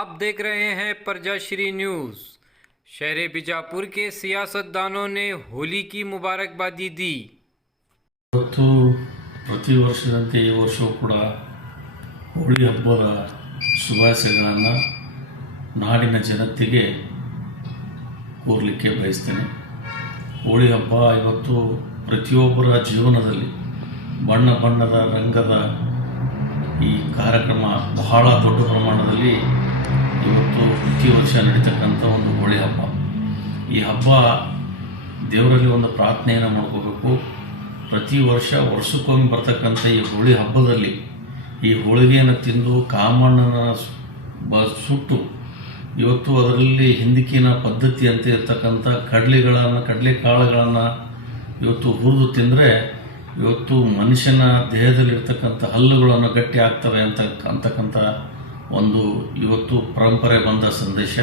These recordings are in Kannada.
आप देख रहे हैं प्रजाश्री न्यूज़। शहर बीजापुर के सियासतदानों ने होली की मुबारकबादी दी। ಇವತ್ತು ಪ್ರತಿ ವರ್ಷದಂತೆ ಈ ವರ್ಷವೂ ಕೂಡ ಹೋಳಿ ಹಬ್ಬದ ಶುಭಾಶಯಗಳನ್ನು ನಾಡಿನ ಜನತೆಗೆ ಕೋರಲಿಕ್ಕೆ ಬಯಸ್ತೇನೆ. ಹೋಳಿ ಹಬ್ಬ ಇವತ್ತು ಪ್ರತಿಯೊಬ್ಬರ ಜೀವನದಲ್ಲಿ ಬಣ್ಣ ಬಣ್ಣದ ರಂಗದ ಈ ಕಾರ್ಯಕ್ರಮ ಬಹಳ ದೊಡ್ಡ ಪ್ರಮಾಣದಲ್ಲಿ ಇವತ್ತು ಪ್ರತಿ ವರ್ಷ ನಡೀತಕ್ಕಂಥ ಒಂದು ಹೋಳಿ ಹಬ್ಬ. ಈ ಹಬ್ಬ ದೇವರಲ್ಲಿ ಒಂದು ಪ್ರಾರ್ಥನೆಯನ್ನು ಮಾಡ್ಕೋಬೇಕು. ಪ್ರತಿ ವರ್ಷಕ್ಕೊಮ್ಮೆ ಬರ್ತಕ್ಕಂಥ ಈ ಹೋಳಿ ಹಬ್ಬದಲ್ಲಿ ಈ ಹೋಳಿಗೆಯನ್ನು ತಿಂದು ಕಾಮಣ್ಣನ ಸುಟ್ಟು ಇವತ್ತು ಅದರಲ್ಲಿ ಹಿಂದಿಕಿನ ಪದ್ಧತಿ ಅಂತ ಇರ್ತಕ್ಕಂಥ ಕಡಲೆಕಾಳುಗಳನ್ನು ಇವತ್ತು ಹುರಿದು ತಿಂದರೆ ಇವತ್ತು ಮನುಷ್ಯನ ದೇಹದಲ್ಲಿರ್ತಕ್ಕಂಥ ಹಲ್ಲುಗಳನ್ನು ಗಟ್ಟಿ ಆಗ್ತವೆ ಅಂತಕ್ಕಂಥ ಒಂದು ಇವತ್ತು ಪರಂಪರೆ ಬಂದ ಸಂದೇಶ.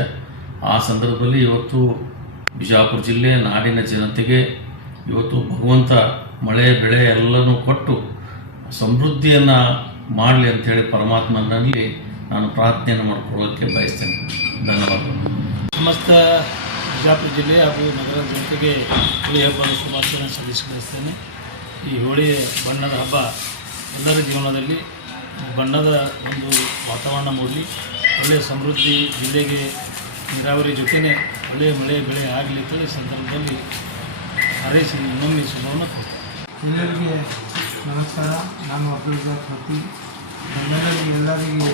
ಆ ಸಂದರ್ಭದಲ್ಲಿ ಇವತ್ತು ಬಿಜಾಪುರ ಜಿಲ್ಲೆ ನಾಡಿನ ಜನತೆಗೆ ಇವತ್ತು ಭಗವಂತ ಮಳೆ ಬೆಳೆ ಎಲ್ಲನೂ ಕೊಟ್ಟು ಸಮೃದ್ಧಿಯನ್ನು ಮಾಡಲಿ ಅಂಥೇಳಿ ಪರಮಾತ್ಮನಲ್ಲಿ ನಾನು ಪ್ರಾರ್ಥನೆಯನ್ನು ಮಾಡಿಕೊಳ್ಳೋಕ್ಕೆ ಬಯಸ್ತೇನೆ. ಧನ್ಯವಾದಗಳು. ಸಮಸ್ತ ಬಿಜಾಪುರ ಜಿಲ್ಲೆ ಹಾಗೂ ನಗರದ ಜನತೆಗೆ ಹೋಳಿ ಹಬ್ಬದ ಶುಭಾಶಯಗಳನ್ನು ಸಲ್ಲಿಸಬಯಸ್ತೇನೆ. ಈ ಹೋಳಿ ಬಣ್ಣದ ಹಬ್ಬ ಎಲ್ಲರ ಜೀವನದಲ್ಲಿ ಬಣ್ಣದ ಒಂದು ವಾತಾವರಣ ಮೂಡಲಿ, ಒಳ್ಳೆಯ ಸಮೃದ್ಧಿ ಜಿಲ್ಲೆಗೆ ನೀರಾವರಿ ಜೊತೆಯೇ ಒಳ್ಳೆಯ ಮಳೆ ಬೆಳೆ ಆಗಲಿ ಅಂತೇಳಿ ಸಂದರ್ಭದಲ್ಲಿ ಹಾರೈಸಿ ಇನ್ನೊಮ್ಮೆ ಶುಭವನ್ನು ಕೊಡ್ತೀನಿ. ಎಲ್ಲರಿಗೆ ನಮಸ್ಕಾರ. ನಾನು ಅಬ್ದುಲ್ ಹತ್ತಿ. ಎಲ್ಲರಿಗೆ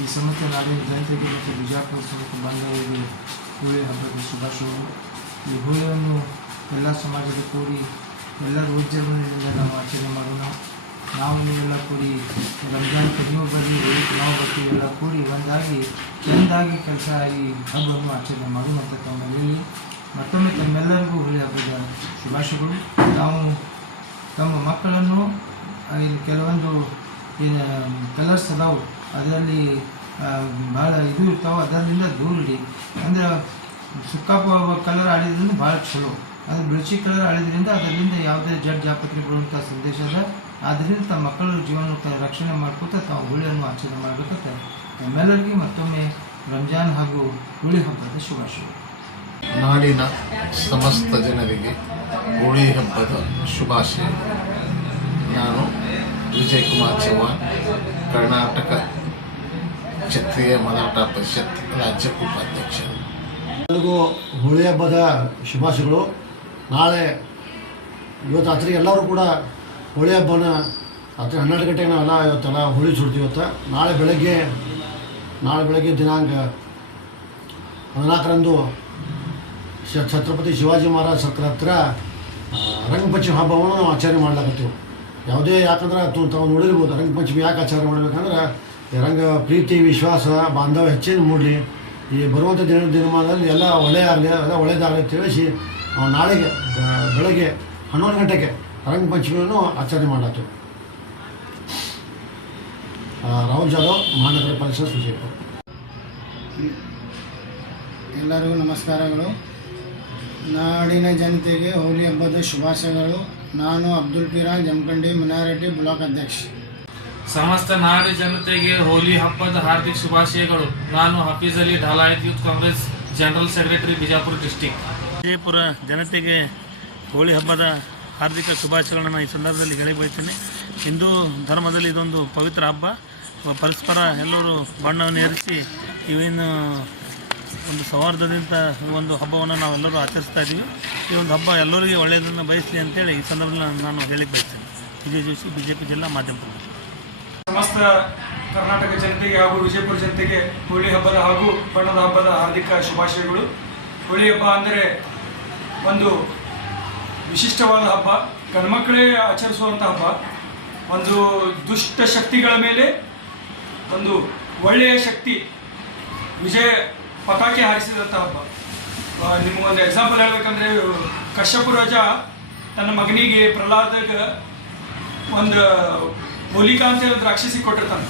ಈ ಸಮಸ್ತ ನಾಡಿನ ಜನತೆಗೆ ಮತ್ತು ಬಿಜಾಪುರ ಸಮಸ್ತ ಬಾಂಧವರಿಗೆ ಹೋಳಿ ಹಬ್ಬದ ಶುಭಾಶಯಗಳು. ಈ ಹೋಳಿಯನ್ನು ಎಲ್ಲ ಸಮಾಜದ ಕೂಡಿ ಎಲ್ಲರ ಉಜ್ಜೀವನದಿಂದ ನಾವು ಆಚರಣೆ ಮಾಡೋಣ. ನಾವು ನೀವೆಲ್ಲ ಕೂಡಿ ರಂಜಾನ್ಗೆ ನೀವು ಬರಲಿ, ಹೋಳಿಗೆ ನಾವು ಬರ್ತೀವಿ, ಎಲ್ಲ ಕೂಡಿ ಒಂದಾಗಿ ಚೆಂದಾಗಿ ಕೆಲಸ ಈ ಹಬ್ಬವನ್ನು ಆಚರಣೆ ಮಾಡೋಣ ಅಂತ ತಮ್ಮಲ್ಲಿ ಮತ್ತೊಮ್ಮೆ ತಮ್ಮೆಲ್ಲರಿಗೂ ಹೋಳಿ ಹಬ್ಬದ ಶುಭಾಶಯಗಳು. ನಾವು ನಮ್ಮ ಮಕ್ಕಳನ್ನು ಇಲ್ಲಿ ಕೆಲವೊಂದು ಏನು ಕಲರ್ಸ್ ಅದಾವೆ ಅದರಲ್ಲಿ ಭಾಳ ಇದು ಇರ್ತಾವೆ, ಅದರಿಂದ ದೂರ ಇಡಿ. ಅಂದರೆ ಸುಕ್ಕಾಪ ಕಲರ್ ಆಡಿದ್ರಿಂದ ಭಾಳ ಚಲೋ. ಅದು ಬಿಳಿಸಿ ಕಲರ್ ಆಡಿದ್ರಿಂದ ಅದರಿಂದ ಯಾವುದೇ ಜಾಪತ್ರೆ ಬರುವಂಥ ಸಂದೇಶ ಅದ. ಆದ್ದರಿಂದ ತಮ್ಮ ಮಕ್ಕಳ ಜೀವನ ರಕ್ಷಣೆ ಮಾಡ್ಕೊತ ತಾವು ಹೋಳಿಯನ್ನು ಆಚರಣೆ ಮಾಡಬೇಕಂತ ನಮ್ಮೆಲ್ಲರಿಗೆ ಮತ್ತೊಮ್ಮೆ ರಂಜಾನ್ ಹಾಗೂ ಹೋಳಿ ಹಬ್ಬದ ಶುಭಾಶಯಗಳು. ನಾಡಿನ ಸಮಸ್ತ ಜನರಿಗೆ ಹೋಳಿ ಹಬ್ಬದ ಶುಭಾಶಯ. ನಾನು ವಿಜಯ್ ಕುಮಾರ್ ಚೌಹಾಣ್, ಕರ್ನಾಟಕ ಕ್ಷತ್ರಿಯ ಮರಾಠ ಪರಿಷತ್ ರಾಜ್ಯ ಉಪಾಧ್ಯಕ್ಷ. ಎಲ್ಲರಿಗೂ ಹೋಳಿ ಹಬ್ಬದ ಶುಭಾಶಯಗಳು. ನಾಳೆ ಇವತ್ತು ರಾತ್ರಿ ಎಲ್ಲರೂ ಕೂಡ ಹೋಳಿ ಹಬ್ಬನ ರಾತ್ರಿ 12 ಗಂಟೆಗೆ ನಾವೆಲ್ಲ ಇವತ್ತೆಲ್ಲ ಹೋಳಿ ಸುಡ್ತೀವಿ. ಇವತ್ತು ನಾಳೆ ಬೆಳಗ್ಗೆ ದಿನಾಂಕ 14ರಂದು ಛತ್ರಪತಿ ಶಿವಾಜಿ ಮಹಾರಾಜ್ ಸರ್ಕಲ್ ಹತ್ರ ರಂಗಪಂಚಮಿ ಹಬ್ಬವನ್ನು ನಾವು ಆಚರಣೆ ಮಾಡ್ಲಾಕತ್ತೀವಿ. ಯಾಕಂದ್ರೆ ತಾವು ನೋಡಿರ್ಬೋದು ರಂಗಪಂಚಮಿ ಯಾಕೆ ಆಚರಣೆ ಮಾಡಬೇಕಂದ್ರೆ ಪ್ರೀತಿ ವಿಶ್ವಾಸ ಬಾಂಧವ್ಯ ಹೆಚ್ಚಿನ ಮೂಡಲಿ, ಈ ಬರುವಂಥ ದಿನಮಾನದಲ್ಲಿ ಎಲ್ಲ ಒಳ್ಳೆಯದಾಗಲಿ ಅಂತ ತಿಳಿಸಿ ನಾವು ನಾಳೆಗೆ ಬೆಳಗ್ಗೆ 11 ಗಂಟೆಗೆ ರಂಗಪಂಚಮಿಯನ್ನು ಆಚರಣೆ ಮಾಡತ್ತೀವಿ. ರಾಹುಲ್ ಜಾಧವ್, ಮಹಾನಗರ ಪರಿಷತ್, ವಿಜಯಪುರ. ಎಲ್ಲರಿಗೂ ನಮಸ್ಕಾರಗಳು. ನಾಡಿನ ಜನತೆಗೆ ಹೋಳಿ ಹಬ್ಬದ ಶುಭಾಶಯಗಳು. ನಾನು ಅಬ್ದುಲ್ ಪಿರಾನ್, ಜಮಖಂಡಿ ಮೈನಾರಿಟಿ ಬ್ಲಾಕ್ ಅಧ್ಯಕ್ಷ. ಸಮಸ್ತ ನಾಡು ಜನತೆಗೆ ಹೋಲಿ ಹಬ್ಬದ ಹಾರ್ದಿಕ ಶುಭಾಶಯಗಳು. ನಾನು Hafeez Ali, Dhalayat youth Congress general secretary, Bijapur district. Vijayapura ಜನತೆಗೆ ಹೋಳಿ ಹಬ್ಬದ ಹಾರ್ದಿಕ ಶುಭಾಶಯಗಳನ್ನು ಈ ಸಂದರ್ಭದಲ್ಲಿ ಹೇಳಿ ಬಯಸ್ತೇನೆ. ಹಿಂದೂ ಧರ್ಮದಲ್ಲಿ ಇದೊಂದು ಪವಿತ್ರ ಹಬ್ಬ. ಪರಸ್ಪರ ಎಲ್ಲರೂ ಬಣ್ಣವನ್ನು ಏರಿಸಿ ಇವೇನು ಒಂದು ಸೌಹಾರ್ದದಿಂದ ಒಂದು ಹಬ್ಬವನ್ನು ನಾವೆಲ್ಲರೂ ಆಚರಿಸ್ತಾ ಇದ್ದೀವಿ. ಈ ಒಂದು ಹಬ್ಬ ಎಲ್ಲರಿಗೂ ಒಳ್ಳೆಯದನ್ನು ಬಯಸಲಿ ಅಂತೇಳಿ ಈ ಸಂದರ್ಭದಲ್ಲಿ ನಾನು ಹೇಳಿಕ್ಕೆ ಬಯಸ್ತೇನೆ. ವಿಜಯ್ ಜೋಶಿ, ಬಿಜೆಪಿ ಜಿಲ್ಲಾ ಮಾಧ್ಯಮ ಪ್ರಮುಖ. ಸಮಸ್ತ ಕರ್ನಾಟಕ ಜನತೆಗೆ ಹಾಗೂ ವಿಜಯಪುರ ಜನತೆಗೆ ಹೋಳಿ ಹಬ್ಬದ ಹಾಗೂ ಬಣ್ಣದ ಹಬ್ಬದ ಹಾರ್ದಿಕ ಶುಭಾಶಯಗಳು. ಹೋಳಿ ಹಬ್ಬ ಅಂದರೆ ಒಂದು ವಿಶಿಷ್ಟವಾದ ಹಬ್ಬ, ಗಂಡ್ಮಕ್ಕಳೇ ಆಚರಿಸುವಂಥ ಹಬ್ಬ. ಒಂದು ದುಷ್ಟ ಶಕ್ತಿಗಳ ಮೇಲೆ ಒಂದು ಒಳ್ಳೆಯ ಶಕ್ತಿ ವಿಜಯ ಪತಾಕೆ ಹಾರಿಸಿದಂಥ ಹಬ್ಬ. ನಿಮಗೊಂದು ಎಕ್ಸಾಂಪಲ್ ಹೇಳಬೇಕಂದ್ರೆ, ಕಶ್ಯಪ ರಾಜ ತನ್ನ ಮಗನಿಗೆ ಪ್ರಹ್ಲಾದಗೆ ಒಂದು ಹೋಲಿಕಾ ಅಂತ ಒಂದು ರಾಕ್ಷಸಿ ಕೊಟ್ಟಿರ್ತಾನೆ.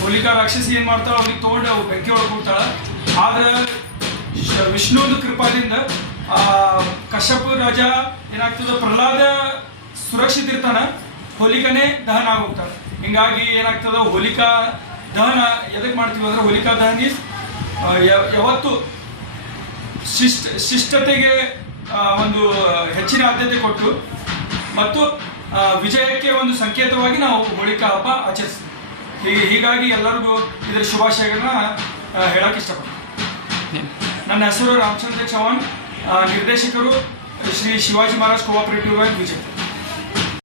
ಹೋಲಿಕಾ ರಾಕ್ಷಸಿ ಏನು ಮಾಡ್ತಾಳೆ, ಅವ್ರಿಗೆ ತೊಗೊಂಡು ಅವು ಬೆಂಕಿ ಒಳಗೆ ಹೋಗ್ತಾಳೆ. ಆದ್ರೆ ವಿಷ್ಣುವಿನ ಕೃಪಾದಿಂದ ಕಶ್ಯಪ ರಾಜ ಏನಾಗ್ತದೆ, ಪ್ರಹ್ಲಾದ ಸುರಕ್ಷಿತ ಇರ್ತಾನೆ, ಹೋಲಿಕಾನೇ ದಹನ ಆಗೋಗ್ತಾಳೆ. ಹಿಂಗಾಗಿ ಏನಾಗ್ತದೆ, ಹೋಲಿಕಾ ದಹನ ಎದಕ್ಕೆ ಮಾಡ್ತೀವಿ ಅಂದ್ರೆ, ಹೋಲಿಕಾ ದಹನ ಈಸ್ ಯಾವತ್ತು ಶಿಷ್ಟತೆಗೆ ಒಂದು ಹೆಚ್ಚಿನ ಆದ್ಯತೆ ಕೊಟ್ಟು ಮತ್ತು ವಿಜಯಕ್ಕೆ ಒಂದು ಸಂಕೇತವಾಗಿ ನಾವು ಹೋಳಿಕಾ ಹಬ್ಬ ಆಚರಿಸ್ತೀವಿ. ಹೀಗಾಗಿ ಎಲ್ಲರಿಗೂ ಇದರ ಶುಭಾಶಯಗಳನ್ನ ಹೇಳಕ್ಕೆ ಇಷ್ಟಪಡ್ತೀನಿ. ನನ್ನ ಹೆಸರು ರಾಮಚಂದ್ರ ಚೌಹಾಣ್, ನಿರ್ದೇಶಕರು ಶ್ರೀ ಶಿವಾಜಿ ಮಹಾರಾಜ್ ಕೋಆಪರೇಟಿವ್ ಬ್ಯಾಂಕ್ ವಿಜಯ್.